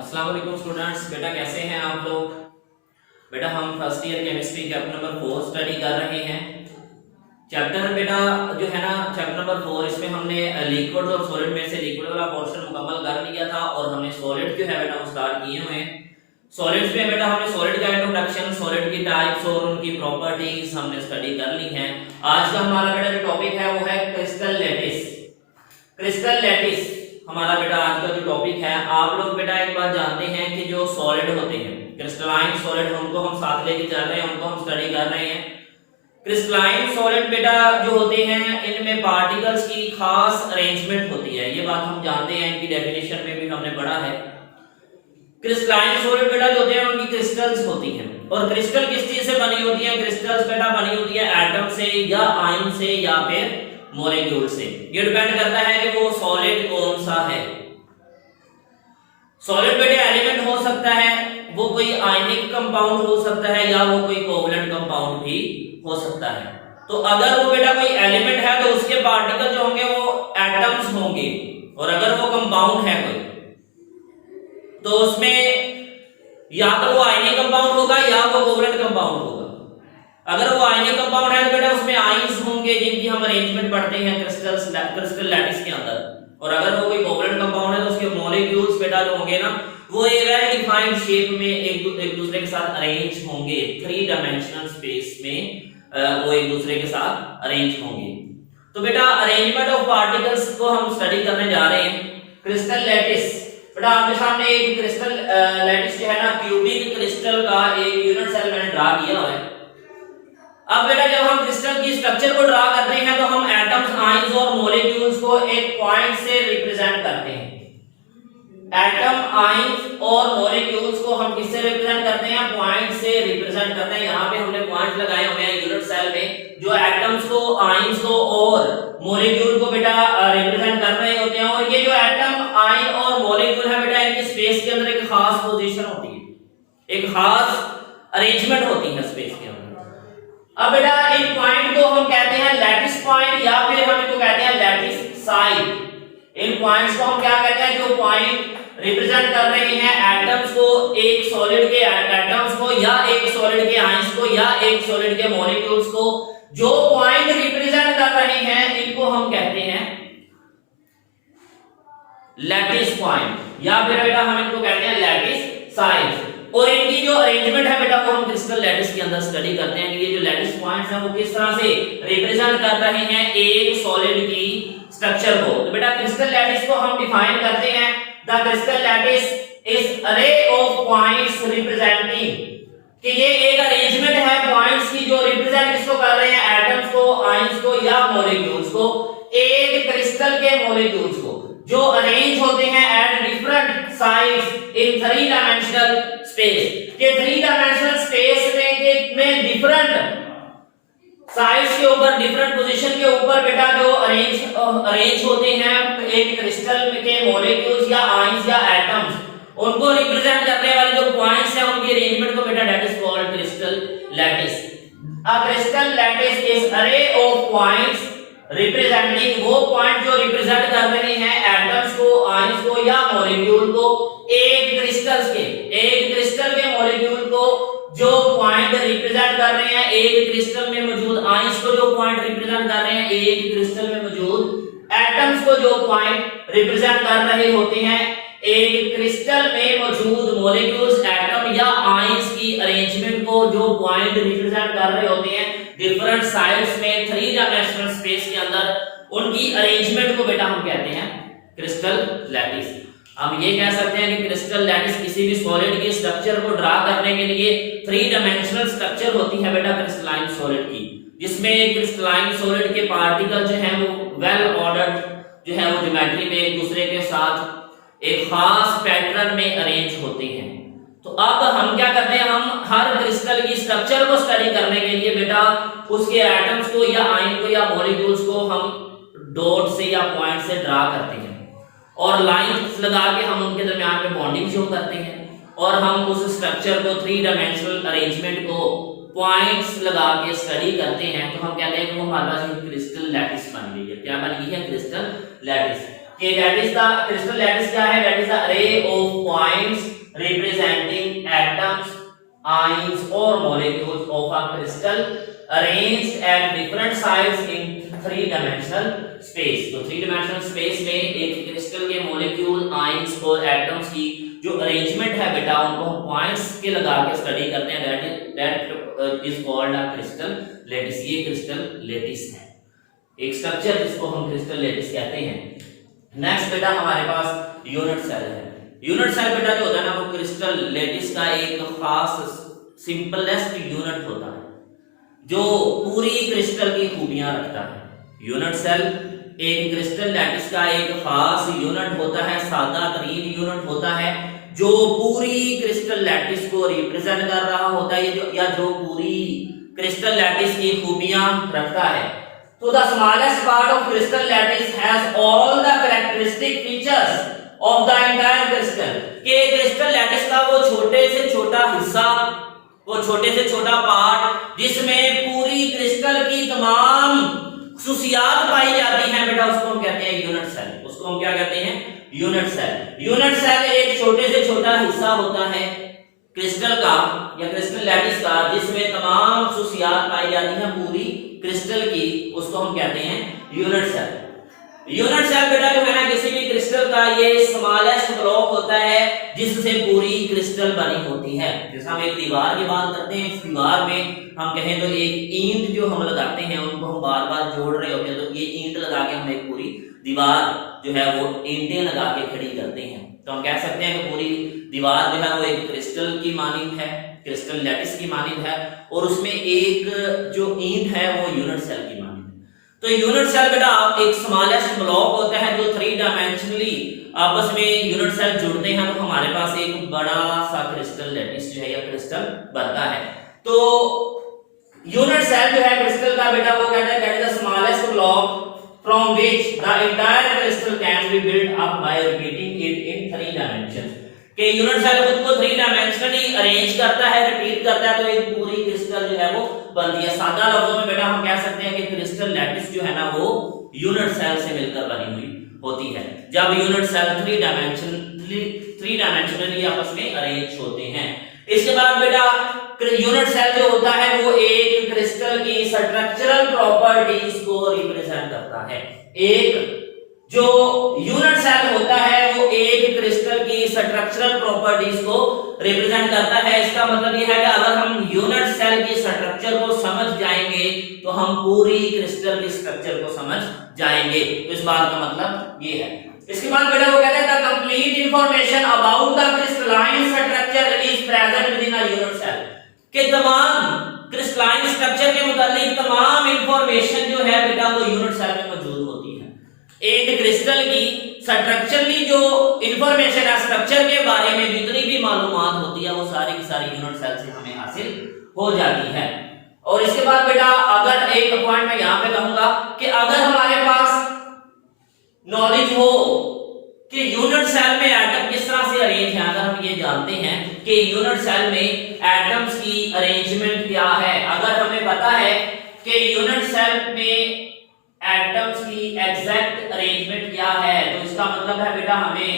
अस्सलाम वालेकुम स्टूडेंट्स। बेटा कैसे हैं आप लोग? बेटा हम first year chemistry chapter number 4 study कर रहे हैं। चैप्टर बेटा जो है ना चैप्टर नंबर 4, इसमें हमने लिक्विड और सॉलिड में से लिक्विड वाला पोर्शन मुकम्मल कर लिया था और हमने सॉलिड जो है बेटा वो स्टार्ट किए हुए हैं। सॉलिड्स में बेटा हमने सॉलिड का इंट्रोडक्शन, सॉलिड की टाइप्स और उनकी प्रॉपर्टीज हमने स्टडी कर ली हैं। आज का हमारा बेटा जो टॉपिक है वो है क्रिस्टल लैटिस। क्रिस्टल लैटिस हमारा बेटा आज का जो टॉपिक है। आप लोग बेटा एक बात जानते हैं कि जो सॉलिड होते हैं, क्रिस्टलाइन सॉलिड, उनको हम साथ लेके चल रहे हैं, उनको हम स्टडी कर रहे हैं। क्रिस्टलाइन सॉलिड बेटा जो होते हैं इनमें पार्टिकल्स की खास अरेंजमेंट होती है, ये बात हम जानते हैं, इनकी डेफिनेशन में भी हमने पढ़ा है। क्रिस्टलाइन सॉलिड बेटा जो होते हैं उनकी क्रिस्टल्स होती हैं, और क्रिस्टल किस चीज से बनी होती है? क्रिस्टल्स बेटा बनी होती है एटम से या आयन से या फिर मॉलिक्यूल से। ये डिपेंड करता है कि वो सॉलिड कौन सा है। सॉलिड बेटे एलिमेंट हो सकता है, वो कोई आयनिक कंपाउंड हो सकता है या वो कोई कोवलेंट कंपाउंड भी हो सकता है। तो अगर वो बेटा कोई एलिमेंट है तो उसके पार्टिकल जो होंगे वो एटम्स होंगे, और अगर वो कंपाउंड है कोई तो उसमें या तो वो आयनिक कंपाउंड होगा या वो कोवलेंट कंपाउंड होगा। अगर वो आयनिक कंपाउंड है तो बेटा उसमें आयंस होंगे जिनकी हम अरेंजमेंट पढ़ते हैं क्रिस्टल लैटिस के अंदर, और अगर वो कोई कोवलेंट कंपाउंड है तो उसके मॉलिक्यूल्स बेटा जो होंगे ना वो एक वेल डिफाइंड शेप में एक दूसरे के साथ अरेंज होंगे, 3 डायमेंशनल स्पेस में वो एक दूसरे के साथ अरेंज होंगे। तो बेटा अरेंजमेंट ऑफ पार्टिकल्स को हम स्टडी करने जा रहे हैं। क्रिस्टल लैटिस बेटा आपके सामने एक क्रिस्टल लैटिस जो है ना क्यूबिक क्रिस्टल का एक यूनिट सेल मैंने ड्रा किया हुआ है। अब बेटा जब हम क्रिस्टल की स्ट्रक्चर को ड्रा करते हैं तो हम एटम्स, आयंस और मॉलिक्यूल्स को एक पॉइंट से रिप्रेजेंट करते हैं। एटम, आयंस और मॉलिक्यूल्स को हम किससे रिप्रेजेंट करते हैं? पॉइंट से रिप्रेजेंट करते हैं। यहाँ पे हमने पॉइंट लगाए हुए हैं यूनिट सेल में, जो एटम्स को, आयंस को और मॉलिक्यूल को बेटा रिप्रेजेंट कर रहे होते हैं। और ये जो एटम, आयन और मॉलिक्यूल है बेटा इनकी स्पेस के अंदर एक खास पोजीशन होती है, एक खास अरेंजमेंट होती है स्पेस के अंदर। अब बेटा इन पॉइंट को हम कहते हैं लैटिस पॉइंट या फिर हम इनको कहते हैं लैटिस साइट। इन पॉइंट्स को हम क्या कहते हैं? जो पॉइंट रिप्रेजेंट कर रहे हैं एटम्स को, एक सॉलिड के एटम्स को या एक सॉलिड के आयंस को या एक सॉलिड के मॉलिक्यूल्स को, जो पॉइंट रिप्रेजेंट कर रहे हैं इनको हम कहते हैं लैटिस पॉइंट या फिर बेटा हम इनको कहते हैं लैटिस साइट। और इनकी जो अरेंजमेंट है बेटा वो हम क्रिस्टल लैटिस के अंदर स्टडी करते हैं कि ये जो लैटिस पॉइंट्स हैं वो किस तरह से रिप्रेजेंट कर रहे हैं एक सॉलिड की स्ट्रक्चर को। तो बेटा क्रिस्टल लैटिस को हम डिफाइन करते हैं, द क्रिस्टल लैटिस इज अरे ऑफ पॉइंट्स रिप्रेजेंटिंग, कि ये एक अरेंजमेंट है पॉइंट्स की जो रिप्रेजेंट किसको कर रहे हैं? एटम्स को, आयंस को या मॉलिक्यूल्स को, एक क्रिस्टल के मॉलिक्यूल्स को, जो अरेंज होते हैं एट डिफरेंट साइड्स इन 3 डायमेंशनल स्पेस। के 3 डायमेंशनल स्पेस में डिफरेंट साइड्स के ऊपर, डिफरेंट पोजीशन के ऊपर बेटा जो अरेंज होते हैं एक क्रिस्टल के मॉलिक्यूल्स या आयंस या एटम्स, उनको रिप्रेजेंट करने वाले जो पॉइंट्स हैं उनकी अरेंजमेंट को बेटा that is called crystal lattice. A crystal lattice is अरे ऑफ पॉइंट्स रिप्रेजेंटिंग, वो पॉइंट जो रिप्रेजेंट कर रहे हैं एटम्स को, आयंस को या मॉलिक्यूल को, एक क्रिस्टल के मॉलिक्यूल को जो पॉइंट रिप्रेजेंट कर रहे हैं, एक क्रिस्टल में मौजूद आयंस को जो पॉइंट रिप्रेजेंट कर रहे हैं, एक क्रिस्टल में मौजूद एटम्स को जो पॉइंट रिप्रेजेंट कर रहे होते हैं, एक क्रिस्टल में मौजूद मॉलिक्यूल्स, एटम या आयंस की अरेंजमेंट को जो पॉइंट रिप्रेजेंट कर रहे होते हैं डिफरेंट साइड्स में 3 डायमेंशनल स्पेस के अंदर, उनकी अरेंजमेंट को बेटा हम कहते हैं क्रिस्टल लैटिस। हम ये कह सकते हैं कि क्रिस्टल लैटिस किसी भी सॉलिड की स्ट्रक्चर को ड्रा करने के लिए 3 डायमेंशनल स्ट्रक्चर होती है बेटा क्रिस्टलाइन सॉलिड की, जिसमें क्रिस्टलाइन सॉलिड के पार्टिकल जो हैं वो वेल ऑर्डर्ड जो है वो ज्योमेट्री में एक दूसरे के साथ एक खास पैटर्न में अरेंज होते हैं। तो अब हम क्या करते हैं? हम हर क्रिस्टल की स्ट्रक्चर को स्टडी करने के लिए बेटा उसके एटम्स को या आयन को या मॉलिक्यूल्स को हम डॉट से या पॉइंट से ड्रा करते हैं, और लाइंस लगा के हम उनके दरमियान में बॉन्डिंग शो करते हैं, और हम उस स्ट्रक्चर को 3 डायमेंशनल अरेंजमेंट को पॉइंट्स लगा के स्टडी करते हैं। तो हम कहते हैं कि वो हमारे पास क्रिस्टल लैटिस बन गई है। क्या बन गई है? Crystal lattice. कि that is the crystal lattice क्या है, that is the array of points representing atoms, ions और molecules of a crystal arranged at different sides in three dimensional space. तो थ्री डायमेंशनल स्पेस में एक crystal के molecule, ions और atoms की जो अरेंजमेंट है बेटा उनको हम पॉइंट्स के लगा के स्टडी करते हैं, that is called a crystal lattice. ये क्रिस्टल लैटिस है, एक स्ट्रक्चर जिसको हम क्रिस्टल लैटिस कहते हैं। नेक्स्ट बेटा हमारे पास यूनिट सेल है। यूनिट सेल बेटा जो होता है ना वो क्रिस्टल लैटिस का एक खास सिंपलेस्ट यूनिट होता है जो पूरी क्रिस्टल की खूबियां रखता है। यूनिट सेल एक क्रिस्टल लैटिस का एक खास यूनिट होता है, सादा तरीन यूनिट होता है जो पूरी क्रिस्टल लैटिस को रिप्रेजेंट कर रहा होता है, जो पूरी क्रिस्टल लैटिस की खूबियां रखता है। तो the smallest part of crystal lattice has all the characteristic features of the entire crystal. के क्रिस्टल लैटिस का वो छोटे से छोटा हिस्सा, वो छोटे से छोटा पार्ट जिसमें पूरी क्रिस्टल की तमाम खुसूसियात पाई जाती हैं बेटा, उसको हम कहते हैं यूनिट सेल। उसको हम क्या कहते हैं, यूनिट सेल। यूनिट सेल एक छोटे से छोटा हिस्सा होता है क्रिस्टल का या क्रिस्टल लैटिस का जिसमें तमाम खुसूसियात पाई जाती हैं पूरी क्रिस्टल की, उसको हम कहते हैं यूनिट सेल। यूनिट सेल बेटा जो है ना किसी भी क्रिस्टल का ये स्मॉलेस्ट ब्लॉक होता है जिससे पूरी क्रिस्टल बनी होती है। जैसे हम एक दीवार की बात करते हैं, इस दीवार में हम कहें तो एक ईंट जो हम लगाते हैं उनको हम बार बार जोड़ रहे होते हैं, तो ये ईंट लगा के हम एक पूरी दीवार जो है वो ईंटें लगा के खड़ी करते हैं। तो हम कह सकते हैं कि पूरी दीवार जो है वो एक क्रिस्टल की मानिंद है, क्रिस्टल लैटिस की मानिंद है, और उसमें एक जो ईंट है वो यूनिट सेल की मानिंद है। तो यूनिट सेल बेटा एक स्मॉलेस्ट ब्लॉक होता है जो थ्री डायमेंशनली आपस में यूनिट सेल जुड़ते हैं, तो हमारे पास एक बड़ा सा क्रिस्टल लैटिस जो है या क्रिस्टल बनता है। तो यूनिट सेल जो है क्रिस्टल का बेटा वो कहते हैं that is the smallest block from which the entire crystal can be built up by repeating it in three dimensions. कि यूनिट सेल खुद को थ्री डायमेंशनली अरेंज करता है, रिपीट करता है, तो एक पूरी क्रिस्टल जो है वो बनती है। सादा लफ्जों में बेटा हम कह सकते हैं कि क्रिस्टल लैटिस जो है ना वो यूनिट सेल से मिलकर बनी हुई होती है जब यूनिट सेल थ्री डायमेंशनली आपस में अरेंज होते हैं। इसके बाद बेटा यूनिट सेल जो होता है वो एक क्रिस्टल की स्ट्रक्चरल प्रॉपर्टीज को रिप्रेजेंट करता है। एक जो यूनिट सेल होता है वो एक क्रिस्टल की स्ट्रक्चरल प्रॉपर्टीज को रिप्रेजेंट करता है। इसका मतलब ये है कि अगर हम यूनिट सेल की स्ट्रक्चर को समझ जाएंगे तो हम पूरी क्रिस्टल की स्ट्रक्चर को समझ जाएंगे। तो इस बात का मतलब ये है। इसके बाद बेटा वो कहते हैं the complete information about the crystalline structure is present within a unit cell. के तमाम क्रिस्टलाइन स्ट्रक्चर के मुताबिक तमाम इंफॉर्मेशन जो है बेटा वो यूनिट सेल में मौजूद होती है। एक क्रिस्टल की स्ट्रक्चरली जो इंफॉर्मेशन है स्ट्रक्चर के बारे में जितनी भी मालूमात होती है वो सारी की सारी यूनिट सेल से हमें हासिल हो जाती है। और इसके बाद बेटा अगर एक पॉइंट मैं यहां पे कहूंगा कि अगर हमारे पास नॉलेज हो कि यूनिट सेल में एटम किस तरह से अरेंज है, अगर हम ये जानते हैं कि यूनिट सेल में एटम्स की अरेंजमेंट क्या है, अगर हमें पता है कि यूनिट सेल में एटम्स की एग्जैक्ट अरेंजमेंट क्या है, तो इसका मतलब है बेटा हमें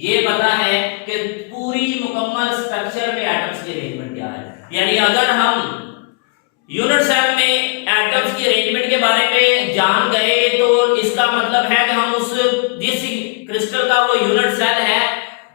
ये पता है कि पूरी मुकम्मल स्ट्रक्चर में एटम्स की अरेंजमेंट क्या है। यानी अगर हम यूनिट सेल में एटम्स की अरेंजमेंट के बारे में जान गए तो इसका मतलब है कि हम उस जिस क्रिस्टल का वो यूनिट सेल है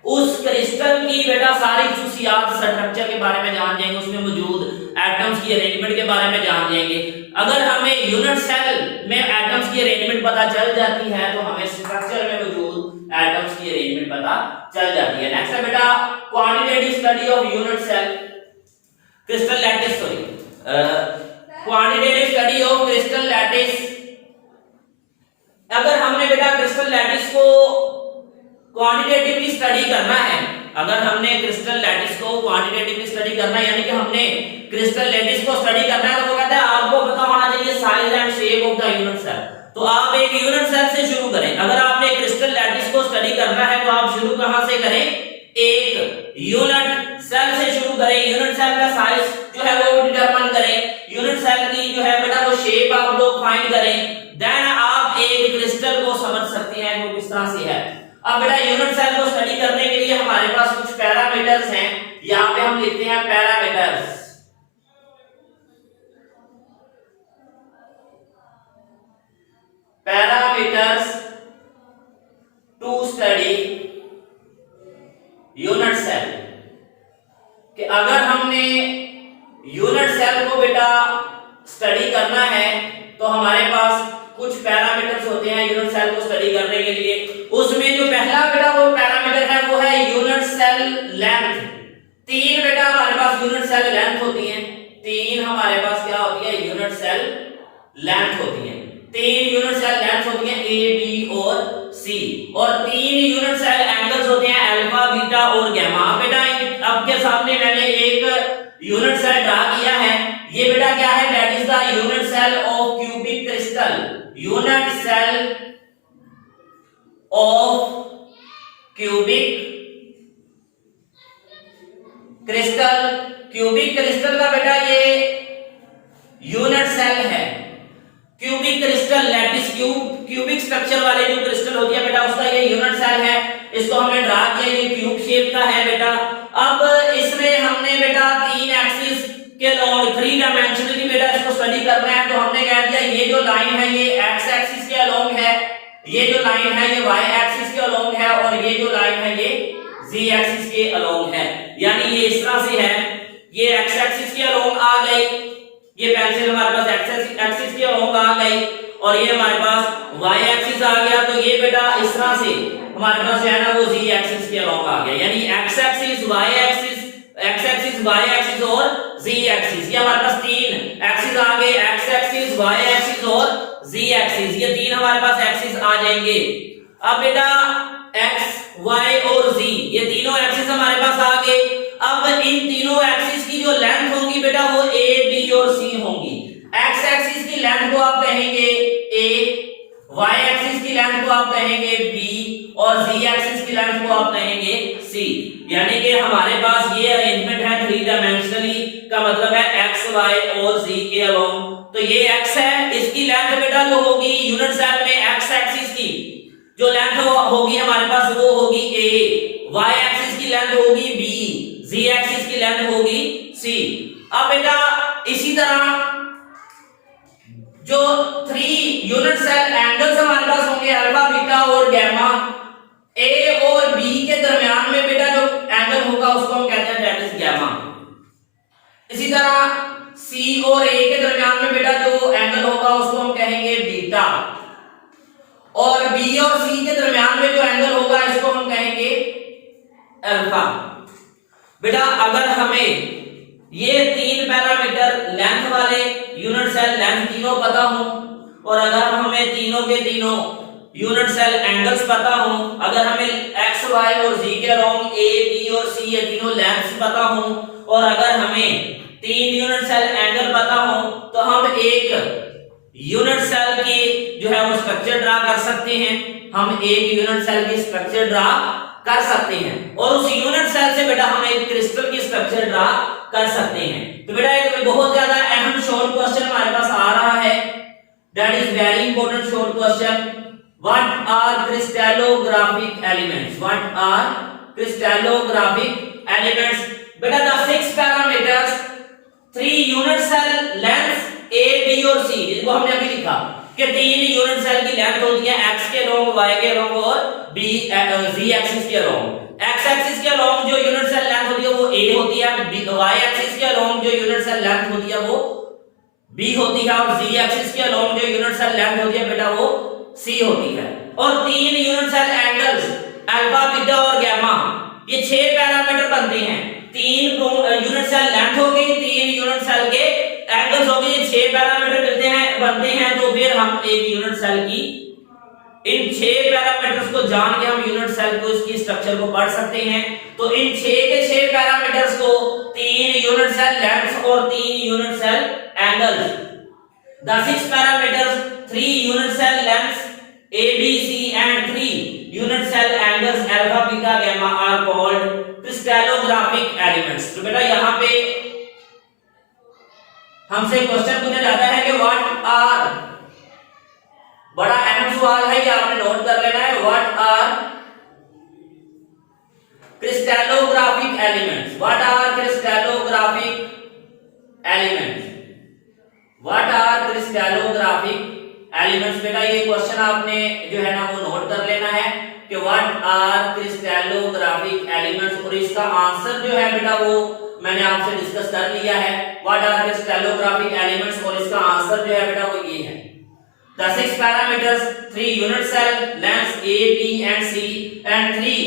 उस क्रिस्टल की बेटा सारी खुसूसियात स्ट्रक्चर के बारे में जान जाएंगे, उसमें मौजूद एटम्स की अरेंजमेंट के बारे में जान जाएंगे। अगर हमें यूनिट सेल में एटम्स की अरेंजमेंट पता चल जाती है तो हमें स्ट्रक्चर में मौजूद एटम्स की अरेंजमेंट पता चल जाती है। नेक्स्ट है बेटा quantitative study of unit cell crystal lattice, sorry quantitative study of crystal lattice. अगर हमने बेटा क्रिस्टल लैटिस को क्वांटिटेटिवली स्टडी करना है, अगर हमने क्रिस्टल लैटिस को क्वांटिटेटिवली स्टडी करना है यानी कि हमने क्रिस्टल लैटिस को स्टडी करना है तो वो कहता है आपको पता होना चाहिए size and shape of the unit cell. तो आप एक यूनिट सेल से शुरू करें। अगर आपने क्रिस्टल लैटिस को स्टडी करना है तो आप शुरू कहां से करें, एक यूनिट सेल से शुरू करें। यूनिट सेल का साइज जो है वो डिटरमाइन करें, यूनिट सेल की जो है बेटा वो शेप आप लोग फाइंड करें, देन आप एक क्रिस्टल को समझ सकते हैं वो किस तरह से है। सेल को स्टडी करने के लिए हमारे पास कुछ पैरामीटर्स हैं, यहां पे हम लिखते हैं parameters. Parameters to study unit cell, कि अगर हमने यूनिट सेल को बेटा स्टडी करना है तो हमारे पास कुछ पैरामीटर्स होते हैं यूनिट सेल को स्टडी करने के लिए। उसमें जो पहला बेटा वो पैरामीटर है वो है यूनिट सेल लेंथ। तीन बेटा हमारे पास यूनिट सेल लेंथ होती है, तीन हमारे पास क्या होती है यूनिट सेल लेंथ होती है। तीन यूनिट सेल लेंथ होती है ए बी और सी, और तीन यूनिट सेल एंगल्स होते हैं अल्फा बीटा और गामा। बेटा आपके सामने मैंने एक यूनिट सेल ड्रा किया है, ये बेटा क्या है, that is the unit cell of cubic crystal. Unit cell of cubic crystal, cubic crystal का बेटा ये यूनिट सेल है। Cubic crystal lattice cubic structure वाले जो क्रिस्टल होती है बेटा उसका ये यूनिट सेल है। इसको हमने ड्रा किया, ये क्यूब शेप का है बेटा। अब इसमें हमने बेटा तीन एक्सिस के अलोंग थ्री डायमेंशनली बेटा इसको स्टडी करना है, तो हमने कह दिया ये जो लाइन है ये एक्स एक्सिस के अलोंग है, ये जो लाइन है ये वाई एक्सिस के अलोंग है, और ये जो लाइन है ये जी एक्सिस के अलोंग है। यानी ये इस तरह से है, ये एक्स एक्सिस के अलोंग आ गई, ये पेंसिल हमारे पास एक्स एक्सिस के अलोंग आ गई, और ये हमारे पास वाई एक्सिस आ गया। तो ये बेटा इस तरह से हमारे पास जो है ना वो जी एक्सिस के अलोंग आ गया, यानी X axis Y axis, X axis Y axis और जी एक्सिस, ये हमारे पास तीन एक्सिस आ गए, एक्स एक्सिस वाई एक्सिस और जी एक्सिस, ये तीन हमारे पास एक्सिस आ जाएंगे। अब बेटा एक्स वाई और जी ये तीनों एक्सिस हमारे पास आ गए। अब इन तीनों एक्सिस की जो लेंथ होगी बेटा वो ए बी और सी होंगी। एक्स एक्सिस की लेंथ को आप कहेंगे ए, वाई एक्सिस की लेंथ को आप कहेंगे बी, और जी एक्सिस की लेंथ को आप कहेंगे सी। यानी कि हमारे पास ये अरेंजमेंट है थ्री डायमेंशनली, का मतलब है एक्स वाई और जी के अलोंग। तो ये एक्स है, इसकी लेंथ बेटा जो होगी यूनिट सेल में एक्स एक्सिस की जो लेंथ होगी हमारे पास वो होगी ए, वाई एक्सिस की लेंथ होगी बी, जी एक्सिस की लेंथ होगी सी। अब बेटा इसी तरह जो थ्री यूनिट सेल एंगल्स हमारे पास होंगे अल्फा बीटा और गामा, ए और बी के दरमियान में बेटा जो एंगल होगा उसको हम कहते हैं दैट इज गामा। इसी तरह सी और ए के दरमियान में बेटा जो एंगल होगा उसको हम कहेंगे बीटा, और बी और सी के दरमियान में जो एंगल होगा इसको हम कहेंगे अल्फा। बेटा अगर हमें ये तीन पैरामीटर लेंथ वाले यूनिट सेल लेंथ तीनों पता हो, और अगर हमें तीनों के तीनों यूनिट सेल एंगल्स पता हो, अगर हमें एक्स वाई और जी के अलोंग ए बी और सी ये तीनों लेंथ्स पता हो, और अगर हमें तीन यूनिट सेल एंगल पता हो, तो हम एक यूनिट सेल की जो है वो स्ट्रक्चर ड्रा कर सकते हैं। हम एक यूनिट सेल की स्ट्रक्चर ड्रा कर सकते हैं, और उस यूनिट सेल से बेटा हम एक क्रिस्टल की स्ट्रक्चर ड्रा कर सकते हैं। तो बेटा एक बहुत ज्यादा अहम शॉर्ट क्वेश्चन हमारे पास आ रहा है, that is very important short question. What are crystallographic elements? What are crystallographic elements? बेटा the six parameters, three unit cell length A B और सी, जिसको हमने अभी लिखा कि तीन यूनिट सेल की लेंथ होती है एक्स के अलोंग, वाई के अलोंग और बी जी एक्सिस के अलोंग। एक्स एक्सिस के अलोंग जो यूनिट सेल लेंथ होती है वो ए होती है, वाई एक्सिस के अलोंग जो यूनिट सेल लेंथ होती है वो बी होती है, और जी एक्सिस के अलोंग जो यूनिट सेल लेंथ होती है बेटा वो सी होती है। और तीन unit cell angles alpha beta और गामा, ये छह पैरामीटर बनते हैं। तीन यूनिट सेल लेंथ हो गई, तीन यूनिट सेल के एंगल्स हो गए, ये छह पैरामीटर बनते हैं। तो फिर हम एक यूनिट सेल की इन छह पैरामीटर्स को जान के हम यूनिट सेल को इसकी स्ट्रक्चर को पढ़ सकते हैं। तो इन छह के छह पैरामीटर्स को तीन यूनिट सेल लेंथ और तीन unit cell angles, the six parameters, three unit cell lengths A, B, C and three unit cell angles alpha, beta, gamma are called crystallographic elements। तो बेटा यहाँ पे हमसे क्वेश्चन पूछा जाता है कि व्हाट आर, बड़ा अहम सवाल है, ये आपने नोट कर लेना है। What are crystallographic elements, what are crystallographic elements, what are crystallographic elements. बेटा ये क्वेश्चन आपने जो है ना वो नोट कर लेना है कि व्हाट आर क्रिस्टलोग्राफिक एलिमेंट्स, और इसका आंसर जो है बेटा वो मैंने आपसे डिस्कस कर लिया है, व्हाट आर क्रिस्टलोग्राफिक एलिमेंट्स, और इसका आंसर जो है बेटा वो ये है। The 6 parameters, 3 unit cell lengths A, B and C and 3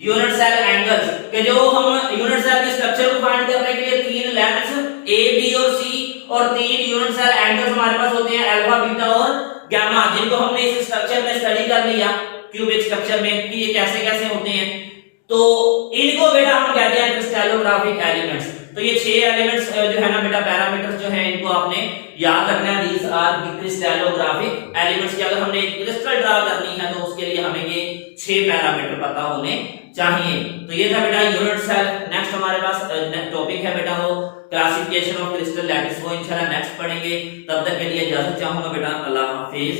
unit cell angles, कि जो हम यूनिट सेल के स्ट्रक्चर को फाइंड करने के लिए 3 लेंथ्स A, B और C और 3 यूनिट सेल एंगल्स हमारे पास होते हैं अल्फा, बीटा और गामा, जिनको हमने इस स्ट्रक्चर में स्टडी कर लिया क्यूबिक स्ट्रक्चर में कि ये कैसे कैसे होते हैं। तो इनको बेटा हम कहते हैं क्रिस्टलोग्राफिक एलिमेंट्स। तो ये 6 एलिमेंट्स जो है ना बेटा पैरामीटर्स जो है इनको आपने याद रखना है। दीस आर क्रिस्टलोग्राफिक एलिमेंट्स की अगर हमने एक क्रिस्टल ड्रा करनी है तो उसके लिए हमें ये 6 पैरामीटर पता होने चाहिए। तो ये था बेटा यूनिट सेल। नेक्स्ट हमारे पास टॉपिक है बेटा वो क्लासिफिकेशन ऑफ क्रिस्टल लैटिस, वो इंशाल्लाह नेक्स्ट पढ़ेंगे। तब तक के लिए इजाजत चाहूंगा बेटा, अल्लाह हाफिज।